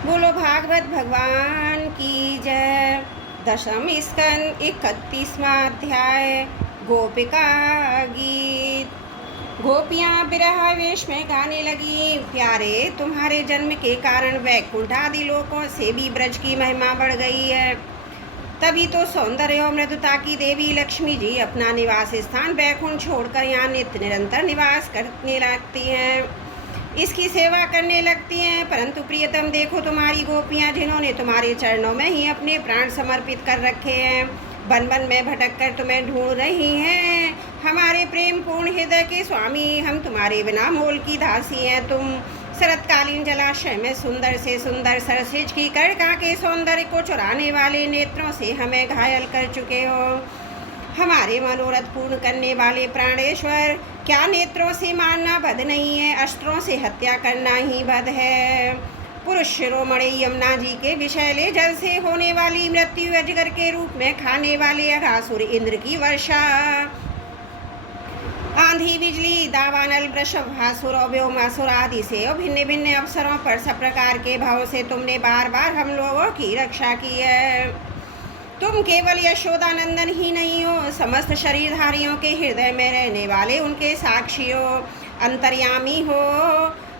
बोलो भागवत भगवान की जय। दशम स्कंद 31वां अध्याय। गोपिका गीत। गोपियाँ विरह वेश में गाने लगी, प्यारे तुम्हारे जन्म के कारण वैकुंठ आदि लोकों से भी ब्रज की महिमा बढ़ गई है। तभी तो सौंदर्य और मृदुता की देवी लक्ष्मी जी अपना निवास स्थान वैकुंठ छोड़कर यहाँ नित्य निरंतर निवास करने लगती हैं, इसकी सेवा करने लगती हैं। परंतु प्रियतम, देखो तुम्हारी गोपियाँ जिन्होंने तुम्हारे चरणों में ही अपने प्राण समर्पित कर रखे हैं, वन वन में भटक कर तुम्हें ढूंढ रही हैं। हमारे प्रेम पूर्ण हृदय के स्वामी, हम तुम्हारे बिना मोल की दासी हैं। तुम शरतकालीन जलाशय में सुंदर से सुंदर सरसिज की कर्णिका के सौंदर्य को चुराने वाले नेत्रों से हमें घायल कर चुके हो। हमारे मनोरथ पूर्ण करने वाले प्राणेश्वर, क्या नेत्रों से मारना बद नहीं है? अस्त्रों से हत्या करना ही बद है। पुरुष शिरोमणि यमुना जी के विषैले जल से होने वाली मृत्यु अजगर के रूप में खाने वाले अघासुर इंद्र की वर्षा, आंधी बिजली दावानल वृषभासुर और व्योमासुर आदि से और भिन्न भिन्न अवसरों पर सब प्रकार के भाव से तुमने बार बार हम लोगों की रक्षा की है। तुम केवल यशोदानंदन ही नहीं हो, समस्त शरीरधारियों के हृदय में रहने वाले उनके साक्षी हो, अंतर्यामी हो।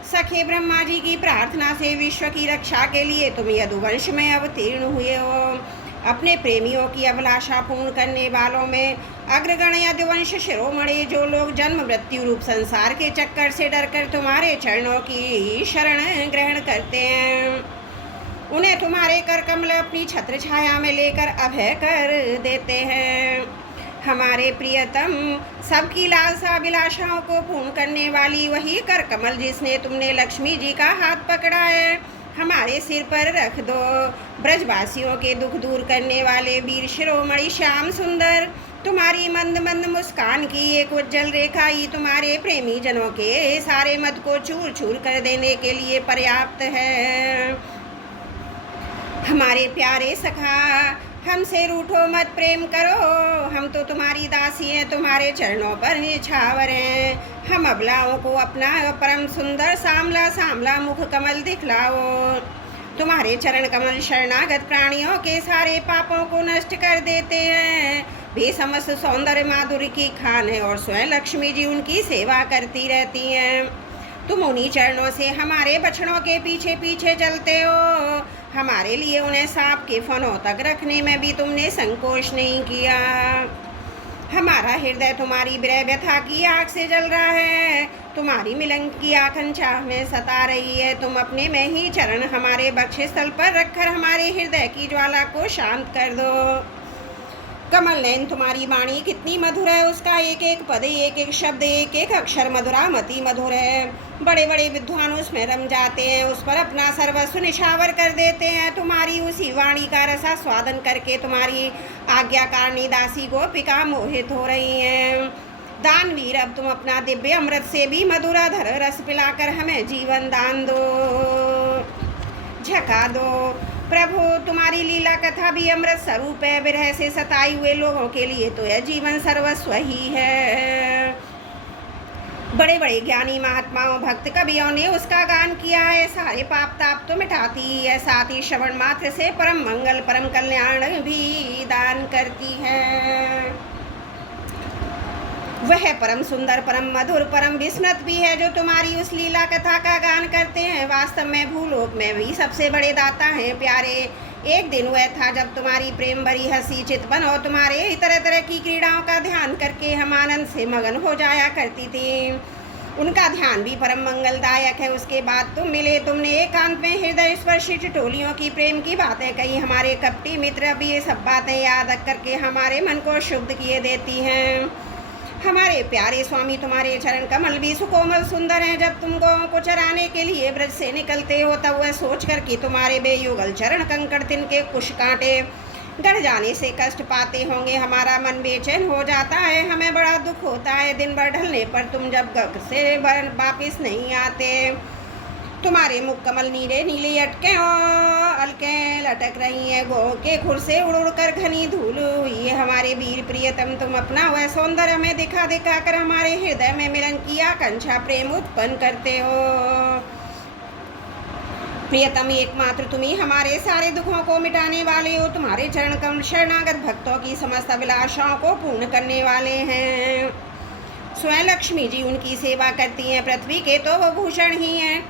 सखे ब्रह्मा जी की प्रार्थना से विश्व की रक्षा के लिए तुम यदुवंश में अवतीर्ण हुए हो। अपने प्रेमियों की अभिलाषा पूर्ण करने वालों में अग्रगण यदुवंश शिरोमणि, जो लोग जन्म मृत्यु रूप संसार के चक्कर से डरकर तुम्हारे चरणों की शरण ग्रहण करते हैं, उन्हें तुम्हारे कर कमल अपनी छत्र छाया में लेकर अभय कर देते हैं। हमारे प्रियतम, सबकी लालसा अभिलाषाओं को पूर्ण करने वाली वही कर कमल जिसने तुमने लक्ष्मी जी का हाथ पकड़ा है, हमारे सिर पर रख दो। ब्रजवासियों के दुख दूर करने वाले वीर शिरोमणि श्याम सुंदर, तुम्हारी मंद मंद मुस्कान की एक उज्जवल रेखा ही तुम्हारे प्रेमी जनों के सारे मत को चूर चूर कर देने के लिए पर्याप्त है। हमारे प्यारे सखा, हमसे रूठो मत, प्रेम करो। हम तो तुम्हारी दासी हैं, तुम्हारे चरणों पर निछावर हैं। हम अबलाओं को अपना परम सुंदर सांवला सांवला मुख कमल दिखलाओ। तुम्हारे चरण कमल शरणागत प्राणियों के सारे पापों को नष्ट कर देते हैं। वे समस्त सौंदर्य माधुर्य की खान है और स्वयं लक्ष्मी जी उनकी सेवा करती रहती हैं। तुम उन्हीं चरणों से हमारे बछड़ों के पीछे पीछे चलते हो। हमारे लिए उन्हें सांप के फनों तक रखने में भी तुमने संकोच नहीं किया। हमारा हृदय तुम्हारी विरह व्यथा की आग से जल रहा है, तुम्हारी मिलन की आकांक्षा हमें सता रही है। तुम अपने में ही चरण हमारे बक्षस्थल पर रखकर हमारे हृदय की ज्वाला को शांत कर दो। कमल नयन, तुम्हारी वाणी कितनी मधुर है, उसका एक एक पद, एक एक शब्द, एक एक अक्षर मधुरा मति मधुर है। बड़े बड़े विद्वान उसमें रम जाते हैं, उस पर अपना सर्वस्व निछावर कर देते हैं। तुम्हारी उसी वाणी का रसास्वादन करके तुम्हारी आज्ञाकारिणी दासी गोपिका मोहित हो रही हैं। दानवीर, अब तुम अपना दिव्य अमृत से भी मधुराधर रस पिलाकर हमें जीवन दान दो, झका दो। प्रभु, तुम्हारी लीला कथा भी अमृत स्वरूप है। विरह से सताए हुए लोगों के लिए तो यह जीवन सर्वस्व ही है। बड़े बड़े ज्ञानी महात्माओं भक्त कवियों ने उसका गान किया है। सारे पाप ताप तो मिटाती है, साथ ही श्रवण मात्र से परम मंगल परम कल्याण भी दान करती है। वह परम सुंदर परम मधुर परम विस्मृत भी है जो तुम्हारी उस लीला कथा का गान करते हैं। वास्तव में भूलोक में भी सबसे बड़े दाता हैं। प्यारे, एक दिन वह था जब तुम्हारी प्रेम भरी हंसी चितवन और तुम्हारे तरह तरह की क्रीड़ाओं का ध्यान करके हम आनंद से मगन हो जाया करती थी। उनका ध्यान भी परम मंगलदायक है। उसके बाद तुम मिले, तुमने एकांत में हृदय स्पर्शी टोलियों की प्रेम की बातें कही। हमारे कपटी मित्र अभी ये सब बातें याद करके हमारे मन को शुद्ध किए देती हैं। हमारे प्यारे स्वामी, तुम्हारे चरण कमल भी सुकोमल सुंदर हैं। जब तुम गौं को चराने के लिए ब्रज से निकलते हो, तब वह सोचकर कि तुम्हारे बेयुगल चरण कंकड़ तिनके कुश कांटे गढ़ जाने से कष्ट पाते होंगे, हमारा मन बेचैन हो जाता है। हमें बड़ा दुख होता है। दिन भर ढलने पर तुम जब घर से वापिस नहीं आते, तुम्हारे मुख कमल नीले नीले अटके और अलके लटक रही है। गो के खुर से उड़ उड़ कर घनी धूल हुई है। हमारे वीर प्रियतम, तुम अपना वह सौंदर्य हमें दिखा दिखा कर हमारे हृदय में मिलन की आकांक्षा प्रेम उत्पन्न करते हो। प्रियतम एकमात्र तुम ही हमारे सारे दुखों को मिटाने वाले हो। तुम्हारे चरण कमल शरणागत भक्तों की समस्त अभिलाषाओं को पूर्ण करने वाले हैं। स्वयं लक्ष्मी जी उनकी सेवा करती हैं, पृथ्वी के तो वो भूषण ही हैं।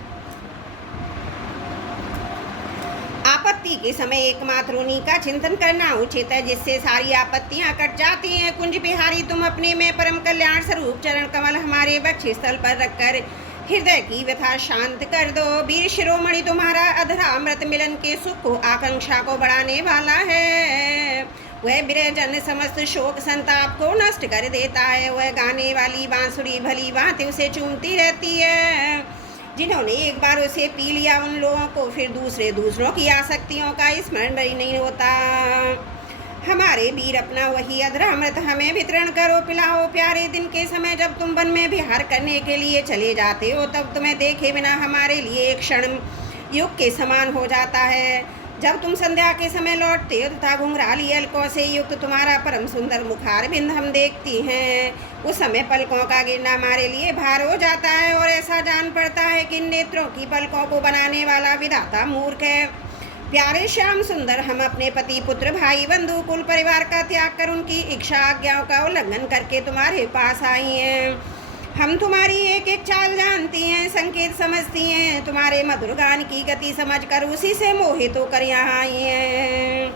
आपत्ति के समय एकमात्र उन्हीं का चिंतन करना उचित है, जिससे सारी आपत्तियां कट जाती हैं। कुंज बिहारी तुम अपने में परम कल्याण स्वरूप चरण कमल हमारे वक्षस्थल पर रखकर हृदय की व्यथा शांत कर दो। वीर शिरोमणि तुम्हारा अधरा अमृत मिलन के सुख को आकांक्षा को बढ़ाने वाला है। वह विरहजन समस्त शोक संताप को नष्ट कर देता है। वह गाने वाली बांसुरी भली भांति उसे चूमती रहती है। जिन्होंने एक बार उसे पी लिया उन लोगों को फिर दूसरों की आसक्तियों का स्मरण भी नहीं होता। हमारे वीर अपना वही अधरा अमृत हमें वितरण करो, पिलाओ। प्यारे दिन के समय जब तुम वन में विहार करने के लिए चले जाते हो, तब तुम्हें देखे बिना हमारे लिए एक क्षण युग के समान हो जाता है। जब तुम संध्या के समय लौटते हो तथा घुंघराली अलकों से युक्त तुम्हारा परम सुंदर मुखार बिंद हम देखती हैं, उस समय पलकों का गिरना हमारे लिए भार हो जाता है और ऐसा जान पड़ता है कि नेत्रों की पलकों को बनाने वाला विधाता मूर्ख है। प्यारे श्याम सुंदर, हम अपने पति पुत्र भाई बंधु कुल परिवार का त्याग कर उनकी इच्छा आज्ञाओं का उल्लंघन करके तुम्हारे पास आई हैं। हम तुम्हारी एक एक चाल जानती हैं, संकेत समझती हैं। तुम्हारे मधुर गान की गति समझकर उसी से मोहित होकर यहाँ आई हैं।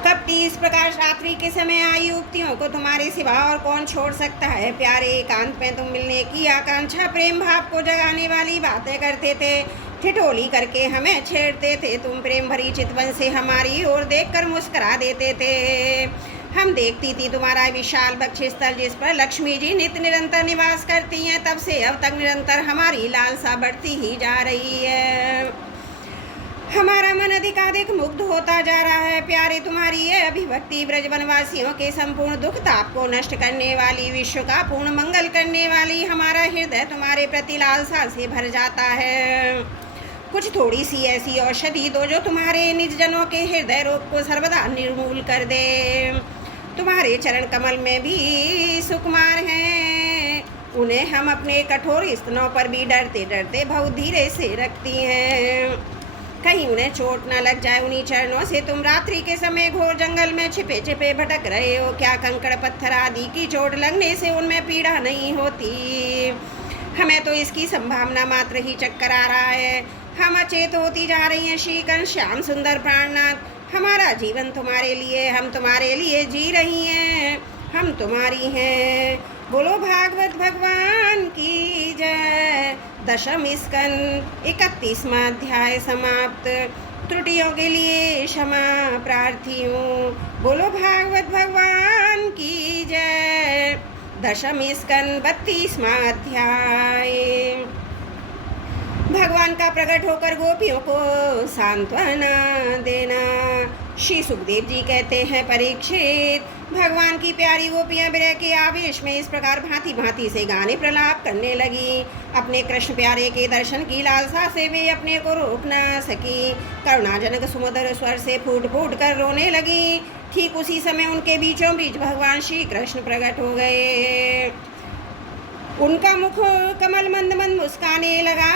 कपटी इस प्रकार रात्रि के समय आई युवतियों को तुम्हारे सिवा और कौन छोड़ सकता है। प्यारे एकांत में तुम मिलने की आकांक्षा प्रेम भाव को जगाने वाली बातें करते थे, ठिठोली करके हमें छेड़ते थे। तुम प्रेम भरी चितवन से हमारी ओर देखकर मुस्कुरा देते थे। हम देखती थी तुम्हारा विशाल वक्षस्थल जिस पर लक्ष्मी जी नित्य निरंतर निवास करती हैं। तब से अब तक निरंतर हमारी लालसा बढ़ती ही जा रही है। हमारा मन अधिकाधिक मुग्ध होता जा रहा है। प्यारे तुम्हारी ये अभिभक्ति ब्रज वनवासियों के संपूर्ण दुख ताप को नष्ट करने वाली, विश्व का पूर्ण मंगल करने वाली, हमारा हृदय तुम्हारे प्रति लालसा से भर जाता है। कुछ थोड़ी सी ऐसी औषधि दो जो तुम्हारे निज जनों के हृदय रोग को सर्वदा निर्मूल कर दे। तुम्हारे चरण कमल में भी सुकुमार हैं, उन्हें हम अपने कठोर स्तनों पर भी डरते डरते बहुत धीरे से रखती हैं, कहीं उन्हें चोट न लग जाए। उन्हीं चरणों से तुम रात्रि के समय घोर जंगल में छिपे छिपे भटक रहे हो। क्या कंकड़ पत्थर आदि की चोट लगने से उनमें पीड़ा नहीं होती? हमें तो इसकी संभावना मात्र ही चक्कर आ रहा है। हम अचेत होती जा रही हैं। श्रीकंठ श्याम सुंदर प्राणनाथ, हमारा जीवन तुम्हारे लिए, हम तुम्हारे लिए जी रही हैं, हम तुम्हारी हैं। बोलो भागवत भगवान की जय। दशम स्कंद 31वां अध्याय समाप्त। त्रुटियों के लिए क्षमा प्रार्थी हूँ। बोलो भागवत भगवान की जय। दशम स्कंद 32वां अध्याय। भगवान का प्रकट होकर गोपियों को सांत्वना देना। श्री सुखदेव जी कहते हैं, परीक्षित, भगवान की प्यारी गोपियां विरह के आवेश में इस प्रकार भांति भांति से गाने प्रलाप करने लगी। अपने कृष्ण प्यारे के दर्शन की लालसा से वे अपने को रोक न सकी। करुणाजनक सुमधुर स्वर से फूट फूट कर रोने लगी। ठीक उसी समय उनके बीचों बीच भगवान श्री कृष्ण प्रकट हो गए। उनका मुख कमल मंद मंद मुस्काने लगा।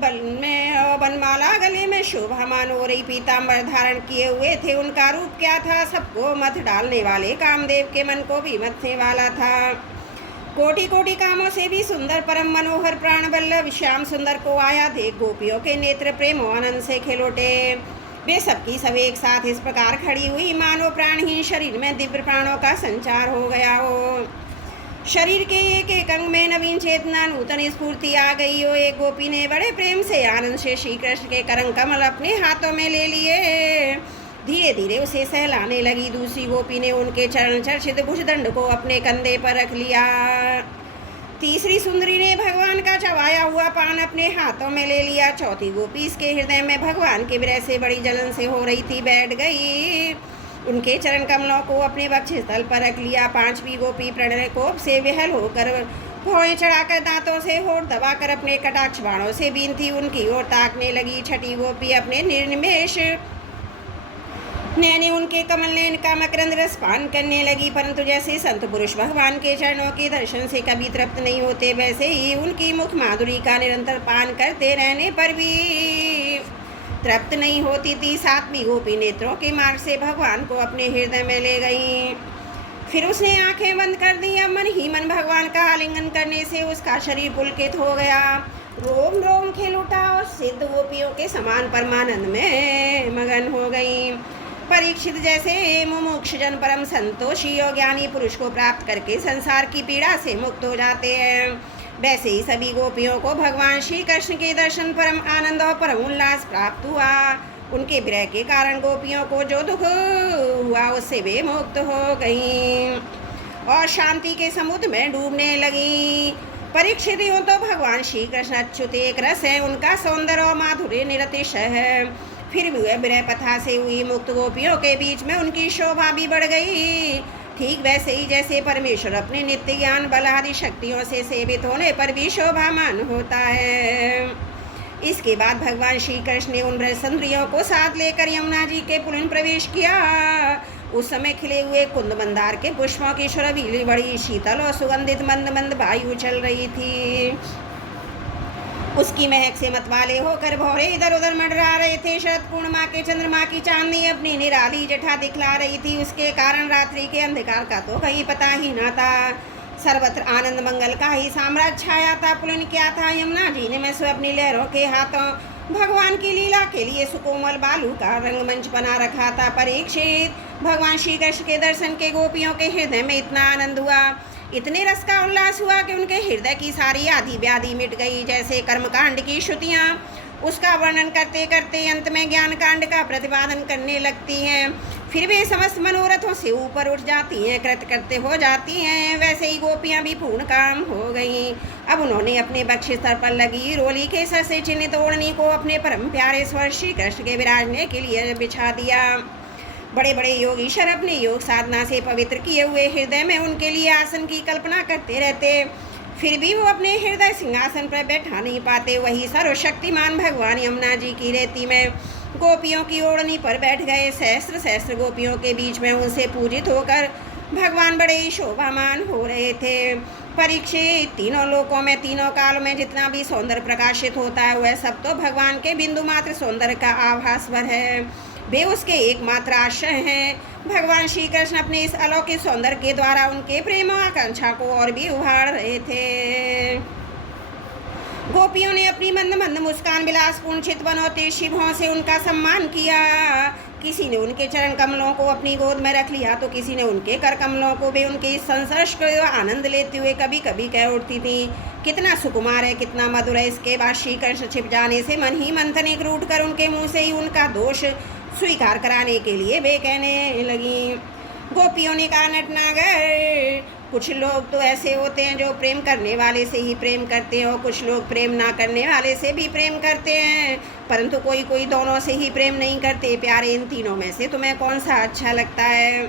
बल में और बनमाला गले में शोभामान हो रही, पीताम्बर धारण किए हुए थे। उनका रूप क्या था? सबको मत डालने वाले, कामदेव के मन को भी मथने वाला था। कोटि कोटि कामों से भी सुंदर, परम मनोहर, प्राण वल्लभ श्याम सुंदर को आया देख गोपियों के नेत्र प्रेम और आनंद से खिल उठे। वे सबकी सब एक साथ इस प्रकार खड़ी हुई मानो प्राणहीन शरीर में दिव्य प्राणों का संचार हो गया हो। शरीर के एक एक अंग में नवीन चेतना, नूतन स्फूर्ति आ गई हो। एक गोपी ने बड़े प्रेम से आनंद से श्री कृष्ण के करंग कमल अपने हाथों में ले लिए, धीरे धीरे उसे सहलाने लगी। दूसरी गोपी ने उनके चरण चर्चित भुजदंड को अपने कंधे पर रख लिया। तीसरी सुंदरी ने भगवान का चबाया हुआ पान अपने हाथों में ले लिया। चौथी गोपी इसके हृदय में भगवान के विरह से बड़ी जलन से हो रही थी, बैठ गई, उनके चरण कमलों को अपने वक्षस्थल पर रख लिया। पांचवी गोपी प्रणय कोप से विहल होकर भौएं चढ़ाकर दांतों से होठ दबाकर अपने कटाक्ष बाणों से बीनती उनकी ओर ताकने लगी। छठी गोपी अपने निर्निमेष नैने उनके कमल नयन का मकरंद रस पान करने लगी। परंतु जैसे संत पुरुष भगवान के चरणों के दर्शन से कभी तृप्त नहीं होते, वैसे ही उनकी मुख माधुरी का निरंतर पान करते रहने पर भी तृप्त नहीं होती थी। सातवीं गोपी नेत्रों के मार्ग से भगवान को अपने हृदय में ले गई। फिर उसने आंखें बंद कर दी। अब मन ही मन भगवान का आलिंगन करने से उसका शरीर पुलकित हो गया, रोम रोम खिल उठा और सिद्ध गोपियों के समान परमानंद में मगन हो गई। परीक्षित जैसे मुमुक्ष जन परम संतोषी और ज्ञानी पुरुष को प्राप्त करके संसार की पीड़ा से मुक्त हो जाते हैं, वैसे ही सभी गोपियों को भगवान श्री कृष्ण के दर्शन परम आनंद और परम उल्लास प्राप्त हुआ। उनके विरह के कारण गोपियों को जो दुख हुआ उससे वे मुक्त हो गईं और शांति के समुद्र में डूबने लगी। परीक्षित यूं तो भगवान श्री कृष्ण अच्युत एक रस है, उनका सौंदर्य और माधुर्य निरतिशय है। फिर भी वह विरह पथा से हुई मुक्त गोपियों के बीच में उनकी शोभा भी बढ़ गई। ठीक वैसे ही जैसे परमेश्वर अपने नित्य ज्ञान बल आदि शक्तियों से सेवित होने पर भी शोभामान होता है। इसके बाद भगवान श्री कृष्ण ने उन ब्रजसुंदरियों को साथ लेकर यमुना जी के पुल में प्रवेश किया। उस समय खिले हुए कुंद मंदार के पुष्पों की सुरभीली बड़ी शीतल और सुगंधित मंद मंद वायु चल रही थी। उसकी महक से मतवाले होकर भौरे इधर उधर मंडरा रहे थे। शरद पूर्णिमा के चंद्रमा की चांदनी अपनी निराली जटा दिखला रही थी। उसके कारण रात्रि के अंधकार का तो कहीं पता ही न था। सर्वत्र आनंद मंगल का ही साम्राज्य छाया था। पुलन क्या था, यमुना जी ने में से अपनी लहरों के हाथों भगवान की लीला के लिए सुकोमल बालू का रंगमंच बना रखा था। परीक्षित भगवान श्री कृष्ण के दर्शन के गोपियों के हृदय में इतना आनंद हुआ, इतने रस का उल्लास हुआ कि उनके हृदय की सारी आदि व्याधि मिट गई। जैसे कर्मकांड की श्रुतियाँ उसका वर्णन करते करते अंत में ज्ञान कांड का प्रतिपादन करने लगती हैं, फिर वे समस्त मनोरथों से ऊपर उठ जाती हैं, कृतकृत्य हो जाती हैं। वैसे ही गोपियाँ भी पूर्ण काम हो गईं। अब उन्होंने अपने वक्ष स्तर पर लगी रोली के सर से चिन्हित ओढ़नी को अपने परम प्यारे स्वर श्री कृष्ण के विराजने के लिए बिछा दिया। बड़े बड़े योगीश्वर अपने योग साधना से पवित्र किए हुए हृदय में उनके लिए आसन की कल्पना करते रहते, फिर भी वो अपने हृदय सिंहासन पर बैठा नहीं पाते। वही सर्वशक्तिमान भगवान यमुना जी की रेती में गोपियों की ओढ़नी पर बैठ गए। सहस्त्र सहस्त्र गोपियों के बीच में उनसे पूजित होकर भगवान बड़े ही शोभामान हो रहे थे। परीक्षित, तीनों लोकों में तीनों काल में जितना भी सौंदर्य प्रकाशित होता है वह सब तो भगवान के बिंदु मात्र सौंदर्य का आभासवर है, वे उसके एकमात्र आश्रय हैं। भगवान श्री कृष्ण अपने इस अलौकिक सौंदर्य के द्वारा उनके प्रेम और आकांक्षा को और भी उभार रहे थे। गोपियों ने अपनी मंद मंद मुस्कान विलासपूर्ण चित बनौते शिवों से उनका सम्मान किया। किसी ने उनके चरण कमलों को अपनी गोद में रख लिया तो किसी ने उनके कर कमलों को भी उनके इस संस्पर्श को आनंद लेते हुए कभी कभी कह उठती थी, कितना सुकुमार है, कितना मधुर है। इसके बाद श्री कृष्ण छिप जाने से मन ही मंथन एक रूठ कर उनके मुँह से ही उनका दोष स्वीकार कराने के लिए वे कहने लगी। गोपियों ने कहा, नटनागर, कुछ लोग तो ऐसे होते हैं जो प्रेम करने वाले से ही प्रेम करते हैं और कुछ लोग प्रेम ना करने वाले से भी प्रेम करते हैं, परंतु कोई कोई दोनों से ही प्रेम नहीं करते। प्यारे, इन तीनों में से तुम्हें कौन सा अच्छा लगता है?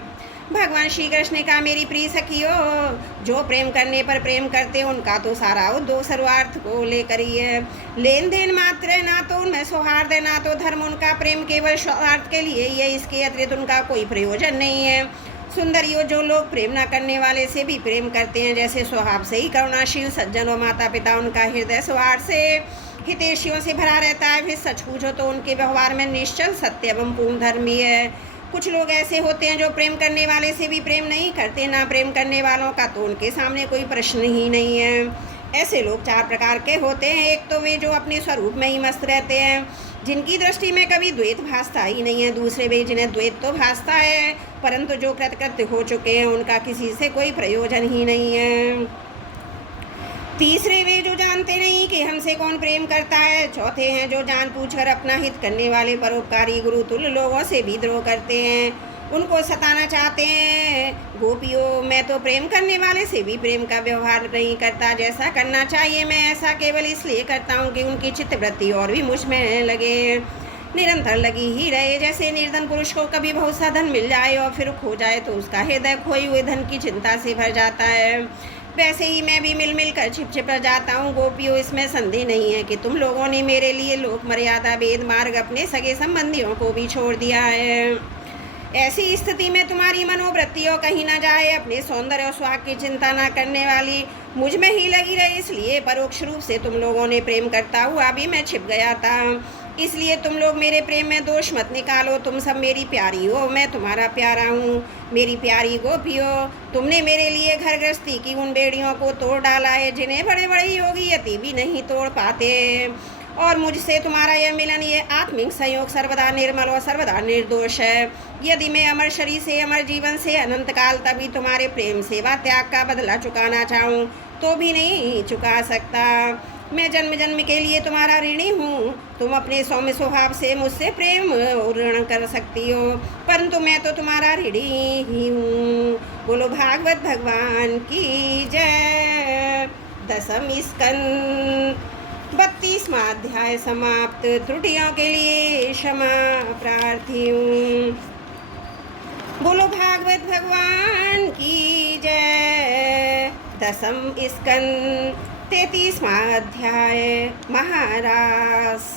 भगवान श्री कृष्ण ने कहा, मेरी प्रिय सखियो, जो प्रेम करने पर प्रेम करते हैं उनका तो सारा उद्योग सर्वार्थ को लेकर ही है। लेन देन मात्र है, ना तो उनमें सौहार्द है ना तो धर्म। उनका प्रेम केवल स्वार्थ के लिए ही है, इसके अतिरिक्त उनका कोई प्रयोजन नहीं है। सुंदरियों, जो लोग प्रेम न करने वाले से भी प्रेम करते हैं, जैसे स्वभाव से ही करुणाशील सज्जन और माता पिता, उनका हृदय स्वार्थ से हितैषियों से भरा रहता है। फिर सच पूछो तो उनके व्यवहार में निश्चल सत्य एवं पूर्ण धर्मी है। कुछ लोग ऐसे होते हैं जो प्रेम करने वाले से भी प्रेम नहीं करते, ना प्रेम करने वालों का तो उनके सामने कोई प्रश्न ही नहीं है। ऐसे लोग चार प्रकार के होते हैं। एक तो वे जो अपने स्वरूप में ही मस्त रहते हैं, जिनकी दृष्टि में कभी द्वैत भासता ही नहीं है। दूसरे वे जिन्हें द्वैत तो भासता है, परंतु जो कृतकृत्य हो चुके हैं उनका किसी से कोई प्रयोजन ही नहीं है। तीसरे वे जो जानते नहीं कि हमसे कौन प्रेम करता है। चौथे हैं जो जान पूछकर अपना हित करने वाले परोपकारी गुरुतुल्य लोगों से भी द्रोह करते हैं, उनको सताना चाहते हैं। गोपियों, मैं तो प्रेम करने वाले से भी प्रेम का व्यवहार नहीं करता। जैसा करना चाहिए मैं ऐसा केवल इसलिए करता हूँ कि उनकी चित्तवृत्ति और भी मुझ में लगे, निरंतर लगी ही रहे। जैसे निर्धन पुरुष को कभी बहुत सा धन मिल जाए और फिर खो जाए तो उसका हृदय खोए हुए धन की चिंता से भर जाता है, वैसे ही मैं भी मिल मिल कर छिप छिप जाता हूँ। गोपियों, इसमें संदेह नहीं है कि तुम लोगों ने मेरे लिए लोक मर्यादा वेद मार्ग अपने सगे संबंधियों को भी छोड़ दिया है। ऐसी स्थिति में तुम्हारी मनोवृत्तियों कहीं ना जाए, अपने सौंदर्य और स्वाद की चिंता ना करने वाली मुझ में ही लगी रही, इसलिए परोक्ष रूप से तुम लोगों ने प्रेम करता हुआ भी मैं छिप गया था। इसलिए तुम लोग मेरे प्रेम में दोष मत निकालो। तुम सब मेरी प्यारी हो, मैं तुम्हारा प्यारा हूँ। मेरी प्यारी गोपियों, तुमने मेरे लिए घर गृहस्थी की उन बेड़ियों को तोड़ डाला है जिन्हें बड़े बड़े योगी यति भी नहीं तोड़ पाते। और मुझसे तुम्हारा यह मिलन, ये आत्मिक संयोग सर्वदा निर्मल और सर्वदा निर्दोष है। यदि मैं अमर शरीर से, अमर जीवन से अनंत काल तभी तुम्हारे प्रेम सेवा त्याग का बदला चुकाना चाहूँ तो भी नहीं चुका सकता। मैं जन्म जन्म के लिए तुम्हारा ऋणी हूँ। तुम अपने सौम्य स्वभाव से मुझसे प्रेम ऋण कर सकती हो, परंतु मैं तो तुम्हारा ऋणी ही हूँ। बोलो भागवत भगवान की जय। 10वां स्कंद 32वां अध्याय समाप्त। त्रुटियों के लिए क्षमा प्रार्थी हूँ। बोलो भागवत भगवान की जय। 10वां स्कंद 33वां अध्याय महारास।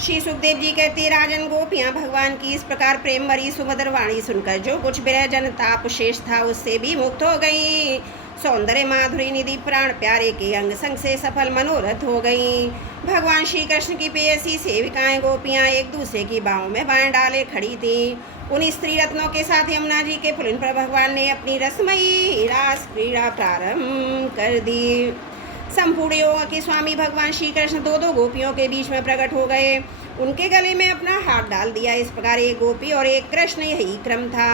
श्री सुखदेव जी कहते, राजन गोपियाँ भगवान की इस प्रकार प्रेम भरी सुमधुर वाणी सुनकर जो कुछ विरह जन ताप शेष था उससे भी मुक्त हो गई। सौंदर्य माधुरी निधि प्राण प्यारे के अंग संग से सफल मनोरथ हो गई। भगवान श्री कृष्ण की प्रेयसी सेविकाएं गोपियाँ एक दूसरे की बाहों में बाएं डाले खड़ी थी। उन स्त्री रत्नों के साथ यमुना जी के पुलिन पर भगवान ने अपनी रसमयी रास क्रीड़ा प्रारंभ कर दी। संपूर्ण योग के स्वामी भगवान श्री कृष्ण दो दो गोपियों के बीच में प्रकट हो गए। उनके गले में अपना हाथ डाल दिया। इस प्रकार एक गोपी और एक कृष्ण, यही क्रम था।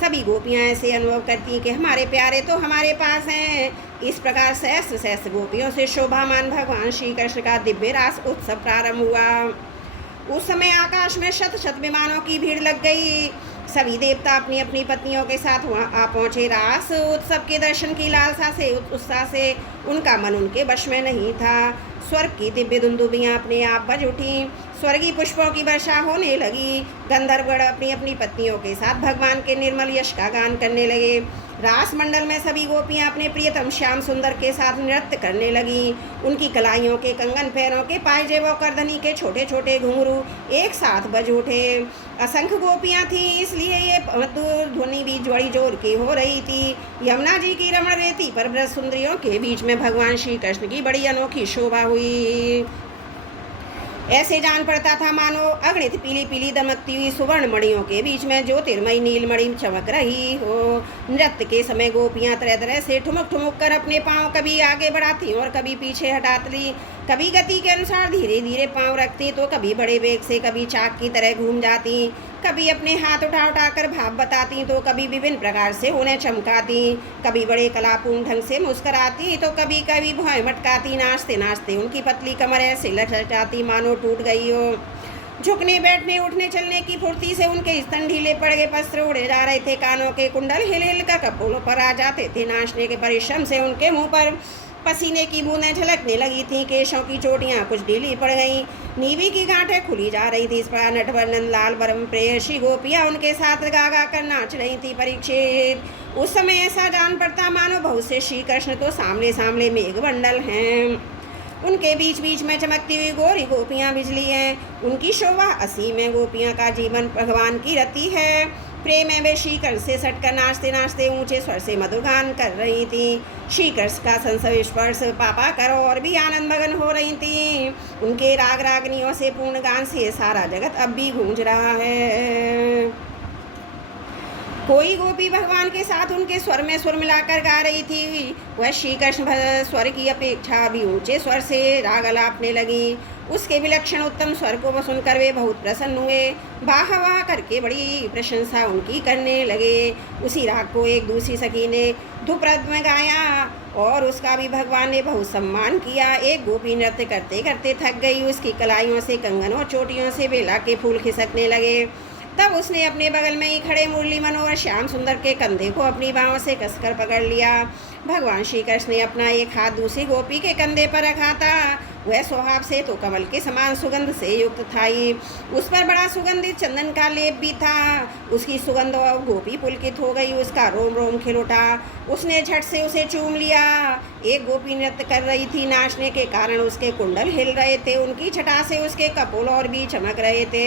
सभी गोपियां ऐसे अनुभव करती कि हमारे प्यारे तो हमारे पास हैं। इस प्रकार सहस्त्र सहस्त्र गोपियों से शोभामान भगवान श्री कृष्ण का दिव्य रास उत्सव प्रारंभ हुआ। उस समय आकाश में शत शत विमानों की भीड़ लग गई। सभी देवता अपनी अपनी पत्नियों के साथ वहाँ आ पहुँचे। रास उत्सव के दर्शन की लालसा से, उत्साह से उनका मन उनके वश में नहीं था। स्वर्ग की दिव्य दुंदुभियाँ अपने आप बज उठी। स्वर्गीय पुष्पों की वर्षा होने लगी। गंधर्वगण अपनी अपनी पत्नियों के साथ भगवान के निर्मल यश का गान करने लगे। रास मंडल में सभी गोपियाँ अपने प्रियतम श्याम सुंदर के साथ नृत्य करने लगी। उनकी कलाइयों के कंगन, पैरों के पायजेब और करधनी के छोटे छोटे घुंघरू एक साथ बज उठे। असंख्य गोपियाँ थीं, इसलिए ये मधुर ध्वनि भी बड़ी जोर की हो रही थी। यमुना जी की रमण रेती पर ब्रज सुंदरियों के बीच में भगवान श्री कृष्ण की बड़ी अनोखी शोभा हुई। ऐसे जान पड़ता था मानो अगणित पीली पीली दमकती हुई सुवर्ण मणियों के बीच में ज्योतिर्मयी नीलमणि चमक रही हो। नृत्य के समय गोपियाँ तरह तरह से ठुमक ठुमक कर अपने पाँव कभी आगे बढ़ाती और कभी पीछे हटाती। कभी गति के अनुसार धीरे धीरे पाँव रखती तो कभी बड़े वेग से, कभी चाक की तरह घूम जाती। कभी अपने हाथ उठा उठाकर भाव बताती तो कभी विभिन्न प्रकार से उन्हें चमकाती। कभी बड़े कलापूर्ण ढंग से मुस्कराती तो कभी कभी भौं मटकाती। नाचते नाचते उनकी पतली कमर ऐसे लचकती मानो टूट गई हो। झुकने, बैठने, उठने, चलने की फुर्ती से उनके स्तन ढीले पड़ गए, वस्त्र उड़े जा रहे थे। कानों के कुंडल हिल हिल कर कपोलों पर आ जाते थे। नाचने के परिश्रम से उनके मुंह पर पसीने की बूंदें झलकने लगी थीं। केशों की चोटियाँ कुछ ढीली पड़ गईं। नीवी की गांठें खुली जा रही थी। इस पर नटवर्णन लाल बरम प्रेयसी गोपियाँ उनके साथ गा गा कर नाच रही थी। परीक्षित, उस समय ऐसा जान पड़ता मानो बहुत से श्री कृष्ण तो सामने सामने मेघमंडल हैं। उनके बीच बीच में चमकती हुई गोरी गोपियाँ बिजली हैं। उनकी शोभा असीम है। गोपियाँ का जीवन भगवान की रति है। प्रेम में वे श्री कृष्ण से सटकर नाचते नाचते ऊंचे स्वर से मधुगान कर रही थी। श्री कृष्ण का संसव स्पर्श पापा कर और भी आनंद मगन हो रही थी। उनके राग रागनियों से पूर्ण गान से सारा जगत अब भी गूंज रहा है। कोई गोपी भगवान के साथ उनके स्वर में सुर मिलाकर गा रही थी। वह श्री कृष्ण स्वर की अपेक्षा भी ऊंचे स्वर से राग अलापने लगी। उसके विलक्षण उत्तम स्वर को सुनकर वे बहुत प्रसन्न हुए। वाह वाह करके बड़ी प्रशंसा उनकी करने लगे। उसी राग को एक दूसरी सखी ने धुप्रद में गाया और उसका भी भगवान ने बहुत सम्मान किया। एक गोपी नृत्य करते करते थक गई। उसकी कलाइयों से, कंगनों, चोटियों से बेला के फूल खिसकने लगे। तब उसने अपने बगल में ही खड़े मुरली मनोहर श्याम सुंदर के कंधे को अपनी बाहों से कसकर पकड़ लिया। भगवान श्री कृष्ण ने अपना एक हाथ दूसरी गोपी के कंधे पर रखा था। वह स्वभाव से तो कमल के समान सुगंध से युक्त था ही। उस पर बड़ा सुगंधित चंदन का लेप भी था। उसकी सुगंध और गोपी पुलकित हो गई। उसका रोम रोम खिल उठा। उसने झट से उसे चूम लिया। एक गोपी नृत्य कर रही थी। नाचने के कारण उसके कुंडल हिल रहे थे। उनकी छटा से उसके कपोल और भी चमक रहे थे।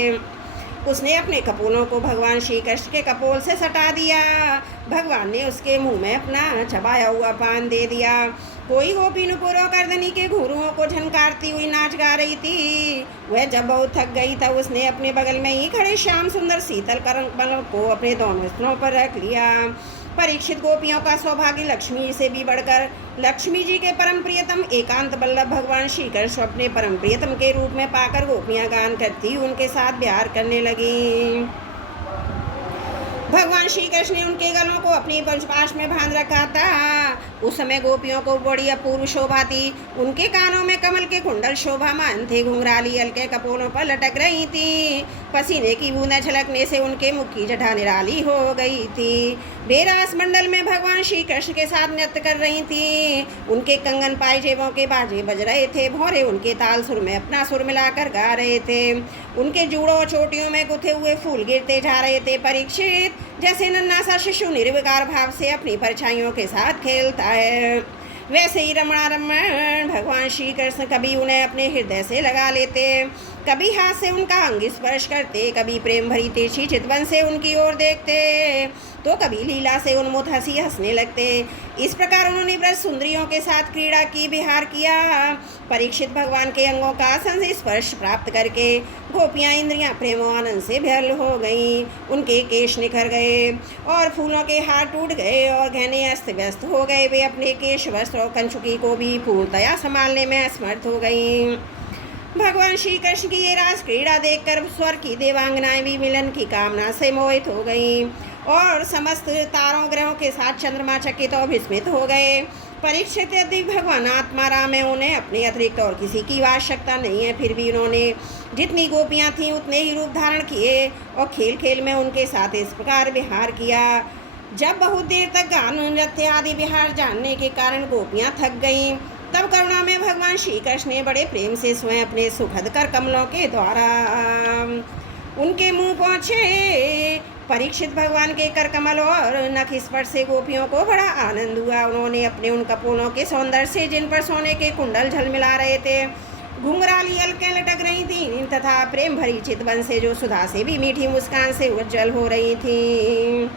उसने अपने कपोलों को भगवान श्री कृष्ण के कपोल से सटा दिया। भगवान ने उसके मुंह में अपना चबाया हुआ पान दे दिया। कोई गोपी नुपुरों करदनी के घुंघरुओं को झनकारती हुई नाच गा रही थी। वह जब बहुत थक गई तब उसने अपने बगल में ही खड़े श्याम सुंदर शीतल कमल को अपने दोनों स्तनों पर रख लिया। परीक्षित गोपियों का सौभाग्य लक्ष्मी से भी बढ़कर लक्ष्मी जी के परम प्रियतम एकांत बल्लभ भगवान श्री कृष्ण अपने परम प्रियतम के रूप में पाकर गोपियां गान करती उनके साथ प्यार करने लगी। भगवान श्री कृष्ण ने उनके गलों को अपनी पंचपाश में बांध रखा था। उस समय गोपियों को बड़ी अपूर्व शोभा थी। उनके कानों में कमल के कुंडल शोभामान थे, घुंघराली हल्के कपोलों पर लटक रही थी। पसीने की बूंदें छलकने से उनके मुख की जटा निराली हो गई थी। वे रास मंडल में भगवान श्री कृष्ण के साथ नृत्य कर रही थी। उनके कंगन पायजेबों के बाजे बज रहे थे, भौरे उनके ताल सुर में अपना सुर मिलाकर गा रहे थे। उनके जूड़ों चोटियों में गुथे हुए फूल गिरते जा रहे थे। परीक्षित जैसे नन्हा सा शिशु निर्विकार भाव से अपनी परछाइयों के साथ खेलता है, वैसे ही रमण भगवान श्री कृष्ण कभी उन्हें अपने हृदय से लगा लेते, कभी हाथ से उनका अंग स्पर्श करते, कभी प्रेम भरी तिरछी चितवन से उनकी ओर देखते, तो कभी लीला से उन्मुख हंसी हंसने लगते। इस प्रकार उन्होंने ब्रज सुंदरियों के साथ क्रीड़ा की, विहार किया। परीक्षित भगवान के अंगों का स्पर्श प्राप्त करके गोपियां इंद्रियां प्रेम आनंद से भ्यल हो गईं। उनके केश निखर गए और फूलों के हार टूट गए और गहने अस्त व्यस्त हो गए। वे अपने केश वस्त्र और कंचुकी को भी पूर्णतया संभालने में असमर्थ हो गईं। भगवान श्री कृष्ण की ये रास क्रीड़ा देखकर स्वर्ग की देवांगनाएं भी मिलन की कामना से मोहित हो गईं और समस्त तारों ग्रहों के साथ चंद्रमा चकित और विस्मित हो गए। परीक्षित यदि भगवान आत्माराम है, उन्हें अपने अतिरिक्त और किसी की आवश्यकता नहीं है, फिर भी उन्होंने जितनी गोपियां थीं उतने ही रूप धारण किए और खेल खेल में उनके साथ इस प्रकार विहार किया। जब बहुत देर तक गान नृत्य आदि विहार जानने के कारण गोपियां थक गईं, तब करुणा में भगवान श्री कृष्ण ने बड़े प्रेम से स्वयं अपने सुखद कर कमलों के द्वारा उनके मुंह पहुँचे। परीक्षित भगवान के कर कमल और नख स्पर्श से गोपियों को बड़ा आनंद हुआ। उन्होंने अपने उन कपोलों के सौंदर्य से, जिन पर सोने के कुंडल झलमिला रहे थे, घुंघराली अलकें लटक रही थीं, तथा प्रेम भरी चितवन से जो सुधा से भी मीठी मुस्कान से उज्जवल हो रही थीं,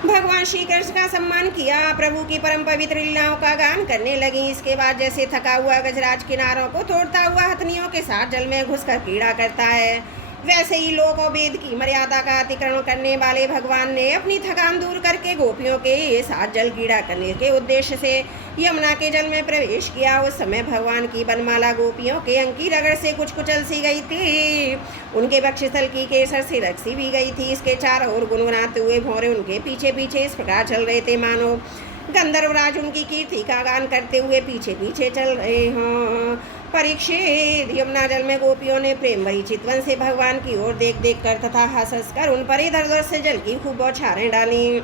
भगवान श्री कृष्ण का सम्मान किया। प्रभु की परम पवित्र लीलाओं का गान करने लगी। इसके बाद जैसे थका हुआ गजराज किनारों को तोड़ता हुआ हथनियों के साथ जल में घुसकर क्रीड़ा करता है, वैसे ही लोक और वेद की मर्यादा का अतिक्रमण करने वाले भगवान ने अपनी थकान दूर करके गोपियों के साथ जल क्रीड़ा करने के उद्देश्य से यमुना के जल में प्रवेश किया। उस समय भगवान की बनमाला गोपियों के अंग की रगड़ से कुछ कुचल सी गई थी। उनके वक्षस्थल की केसर से रक्सी भी गई थी। इसके चारों ओर गुनगुनाते हुए भौरे उनके पीछे पीछे इस प्रकार चल रहे थे मानो गंधर्वराज उनकी कीर्ति का गान करते हुए पीछे पीछे चल रहे हों। परीक्षित यमुना जल में गोपियों ने प्रेम भरी चितवन से भगवान की ओर देख देख कर तथा हंस हंस कर उन पर इधर उधर से जल की खूब बौछारें डाली।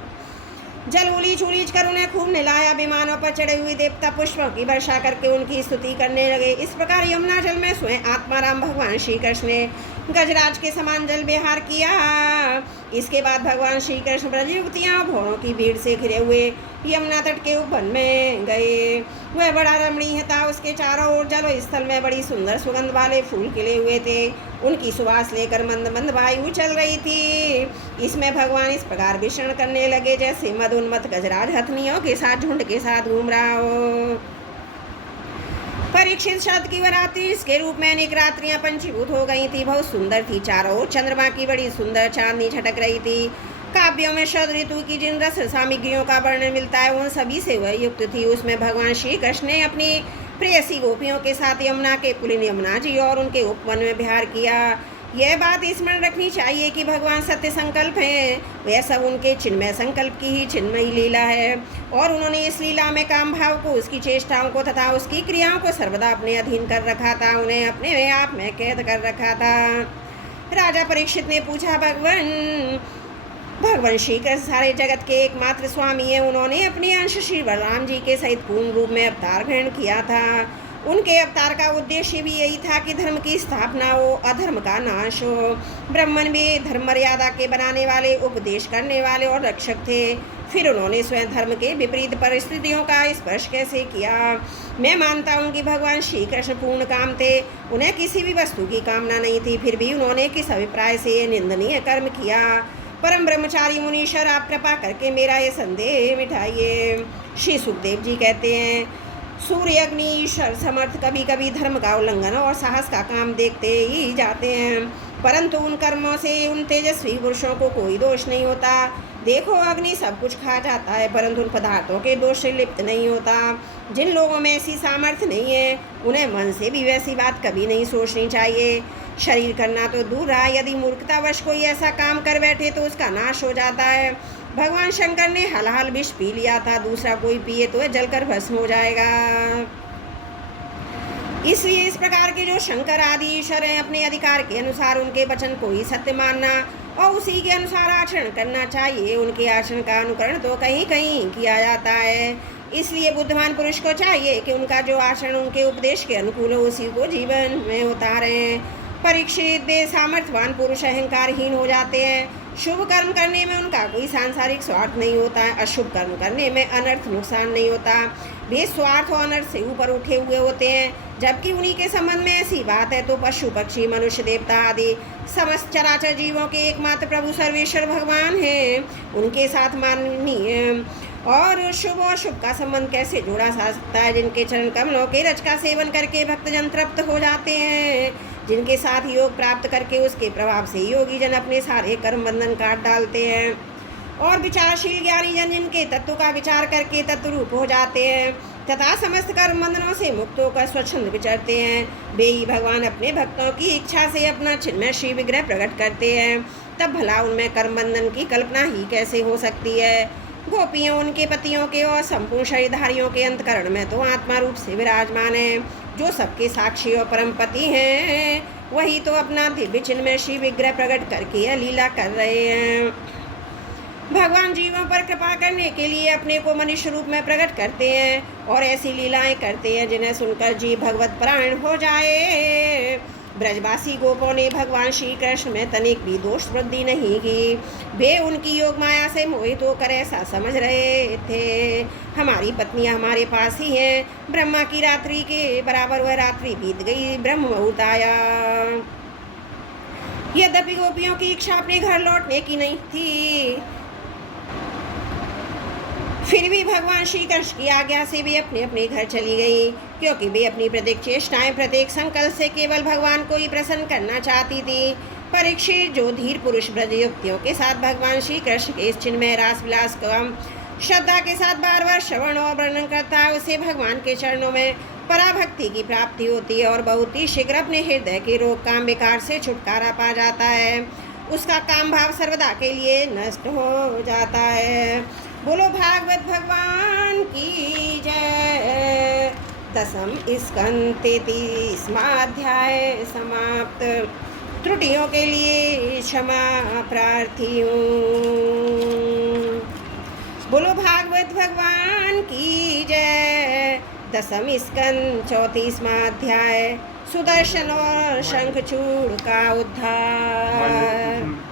जल उलीच उलीच कर उन्हें खूब नहलाया। विमानों पर चढ़े हुए देवता पुष्पों की वर्षा करके उनकी स्तुति करने लगे। इस प्रकार यमुना जल में स्वयं आत्माराम भगवान श्री कृष्ण ने गजराज के समान जल विहार किया। इसके बाद भगवान श्री कृष्ण ब्रज युवतियाँ भौरों की भीड़ से घिरे हुए यमुना तट के वन में गए। वह बड़ा रमणीय था। उसके चारों ओर जल स्थल में बड़ी सुंदर सुगंध वाले फूल खिले हुए थे। उनकी सुवास लेकर मंद मंद वायु चल रही थी। इसमें भगवान इस प्रकार विचरण करने लगे जैसे मदोन्मत्त गजराज हथनियों के साथ झुंड के साथ घूम रहा हो। परीक्षित शरद की रात्रि इसके रूप में अनेक रात्रियां पंचीभूत हो गई थी। बहुत सुंदर थी। चारों ओर चंद्रमा की बड़ी सुंदर चांदनी छटक रही थी। काव्यों में शरद ऋतु की जिन रस सामग्रियों का वर्णन मिलता है उन सभी से वह युक्त थी। उसमें भगवान श्री कृष्ण ने अपनी प्रेयसी गोपियों के साथ यमुना के पुलिन यमुना जी और उनके उपवन में विहार किया। यह बात स्मरण रखनी चाहिए कि भगवान सत्य संकल्प हैं। वह सब उनके चिन्मय संकल्प की ही चिन्मयी लीला है और उन्होंने इस लीला में काम भाव को, उसकी चेष्टाओं को तथा उसकी क्रियाओं को सर्वदा अपने अधीन कर रखा था, उन्हें अपने आप में कैद कर रखा था। राजा परीक्षित ने पूछा, भगवान श्री कृष्ण सारे जगत के एकमात्र स्वामी है। उन्होंने अपने अंश श्री बलराम जी के सहित पूर्ण रूप में अवतार ग्रहण किया था। उनके अवतार का उद्देश्य भी यही था कि धर्म की स्थापना हो, अधर्म का नाश हो। ब्राह्मण भी धर्म मर्यादा के बनाने वाले, उपदेश करने वाले और रक्षक थे। फिर उन्होंने स्वयं धर्म के विपरीत परिस्थितियों का स्पर्श कैसे किया। मैं मानता हूँ कि भगवान श्री कृष्ण पूर्ण काम थे, उन्हें किसी भी वस्तु की कामना नहीं थी, फिर भी उन्होंने किस अभिप्राय से ये निंदनीय कर्म किया। परम ब्रह्मचारी मुनीश्वर, आप कृपा करके मेरा ये संदेह मिटाइए। श्री सुखदेव जी कहते हैं, सूर्य, अग्नि, ईश्वर, समर्थ कभी कभी धर्म का उल्लंघन और साहस का काम देखते ही जाते हैं, परंतु उन कर्मों से उन तेजस्वी पुरुषों को कोई दोष नहीं होता। देखो, अग्नि सब कुछ खा जाता है, परंतु उन पदार्थों के दोष से लिप्त नहीं होता। जिन लोगों में ऐसी सामर्थ्य नहीं है, उन्हें मन से भी वैसी बात कभी नहीं सोचनी चाहिए। शरीर करना तो दूर रहा, यदि मूर्खतावश कोई ऐसा काम कर बैठे तो उसका नाश हो जाता है। भगवान शंकर ने हलाहल विष पी लिया था, दूसरा कोई पिए तो जलकर भस्म हो जाएगा। इसलिए इस प्रकार के जो शंकर आदि ईश्वर हैं, अपने अधिकार के अनुसार उनके वचन को ही सत्य मानना और उसी के अनुसार आचरण करना चाहिए। उनके आचरण का अनुकरण तो कहीं कहीं किया जाता है। इसलिए बुद्धिमान पुरुष को चाहिए कि उनका जो आचरण उनके उपदेश के अनुकूल हो, उसी को जीवन में उतारें। परीक्षित, वे सामर्थ्यवान पुरुष अहंकारहीन हो जाते हैं। शुभ कर्म करने में उनका कोई सांसारिक स्वार्थ नहीं होता है, अशुभ कर्म करने में अनर्थ नुकसान नहीं होता। वे स्वार्थ और अनर्थ से ऊपर उठे हुए होते हैं, जबकि उन्हीं के संबंध में ऐसी बात है तो पशु, पक्षी, मनुष्य, देवता आदि समस्त चराचर जीवों के एकमात्र प्रभु सर्वेश्वर भगवान हैं। उनके साथ माननीय और शुभ और शुभ का संबंध कैसे जोड़ा जा सकता है? जिनके चरण कमलों के रज का सेवन करके भक्तजन तृप्त हो जाते हैं, जिनके साथ योग प्राप्त करके उसके प्रभाव से योगी जन अपने सारे कर्म बंधन काट डालते हैं, और विचारशील ज्ञानी जन जिनके तत्व का विचार करके तत्वरूप हो जाते हैं तथा समस्त कर्म बंधनों से मुक्त होकर स्वच्छंद विचरते हैं, वे ही भगवान अपने भक्तों की इच्छा से अपना चिन्मय श्री विग्रह प्रकट करते हैं। तब भला उनमें कर्म बंधन की कल्पना ही कैसे हो सकती है? गोपियों, उनके पतियों के और संपूर्ण शरीरधारियों के अंतकरण में तो आत्मा रूप से विराजमान है, जो सबके साक्षी और परम पति हैं। वही तो अपना दिव्य चिन्मय श्री विग्रह प्रकट करके यह लीला कर रहे हैं। भगवान जीवों पर कृपा करने के लिए अपने को मनुष्य रूप में प्रकट करते हैं और ऐसी लीलाएं करते हैं जिन्हें सुनकर जीव भगवत प्राण हो जाए। ब्रजवासी गोपों ने भगवान श्री कृष्ण में तनिक भी दोष वृद्धि नहीं की। वे उनकी योग माया से मोहित होकर ऐसा समझ रहे थे, हमारी पत्नियां हमारे पास ही हैं। ब्रह्मा की रात्रि के बराबर वह रात्रि बीत गई, ब्रह्म मुहूर्त आया। यद्यपि गोपियों की इच्छा अपने घर लौटने की नहीं थी, फिर भी भगवान श्री कृष्ण की आज्ञा से वे अपने अपने घर चली गई, क्योंकि वे अपनी प्रत्येक चेष्टाएं, प्रत्येक संकल्प से केवल भगवान को ही प्रसन्न करना चाहती थी। परीक्षित, जो धीर पुरुष ब्रज युक्तियों के साथ भगवान श्री कृष्ण के इस चिन्मय रास विलास का श्रद्धा के साथ बार बार श्रवण और वर्णन करता है, उसे भगवान के चरणों में पराभक्ति की प्राप्ति होती है और बहुत ही शीघ्र अपने हृदय के रोग काम विकार से छुटकारा पा जाता है। उसका काम भाव सर्वदा के लिए नष्ट हो जाता है। बोलो भागवत भगवान की जय। 10वां स्कंद 33वां अध्याय समाप्त। त्रुटियों के लिए क्षमा प्रार्थी हूँ। बोलो भागवत भगवान की जय। 10वां स्कंद 34वां अध्याय सुदर्शन और शंखचूड़ का उद्धार।